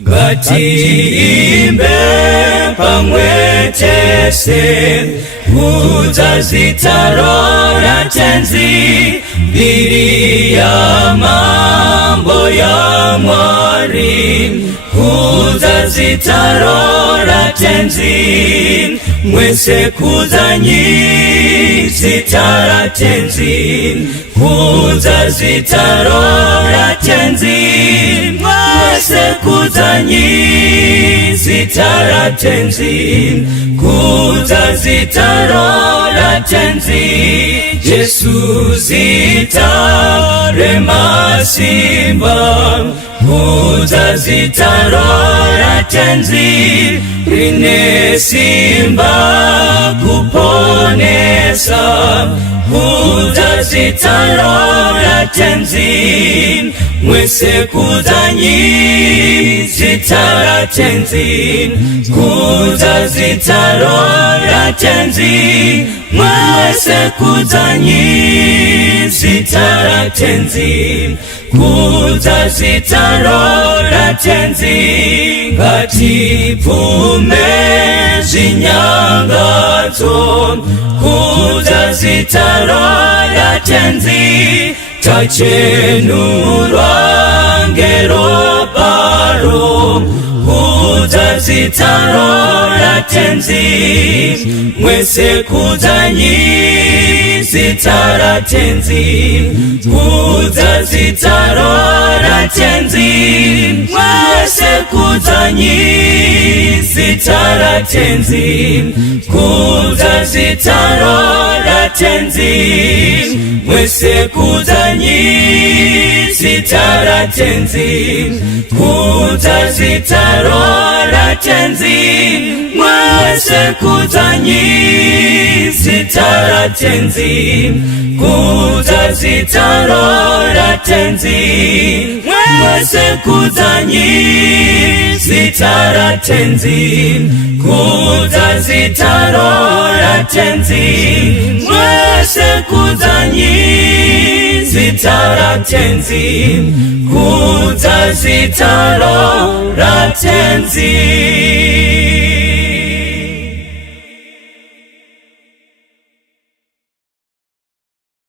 Ngatiimbe pamwetese uzazitarora tenzi mbiri ya mambo ya mwari uzazitarora tenzi mwese kuzanyi zitara tenzi uzazitarora tenzi mwese kuzanyi zitara tenzi kuzazitarora tenzi Yesu zitare masimba uzazitarora tenzi rine simba kuponesa uzazitarora tenzi mwese kuzanyi zitara tenzi kuzazitarora tenzi mwese kuzanyi zitara tenzi kuzazitarora tenzi ngatipume zinyangazo kuzazitarora tenzi tachenurwa ngero paro uzazitarora tenzi mwese kuzanyi zitara tenzi uzazitarora tenzi mwese kuzanyi zitara tenzi kuzazitarora tenzi mwese kuzanyi zitara tenzi kuzazitarora tenzi mwese kuzanyi zitara tenzi kuzazitarora tenzi mwese kuzanyi zitara tenzi kuzazitarora tenzi mwese kuzanyi zitara tenzi kuzazitarora tenzi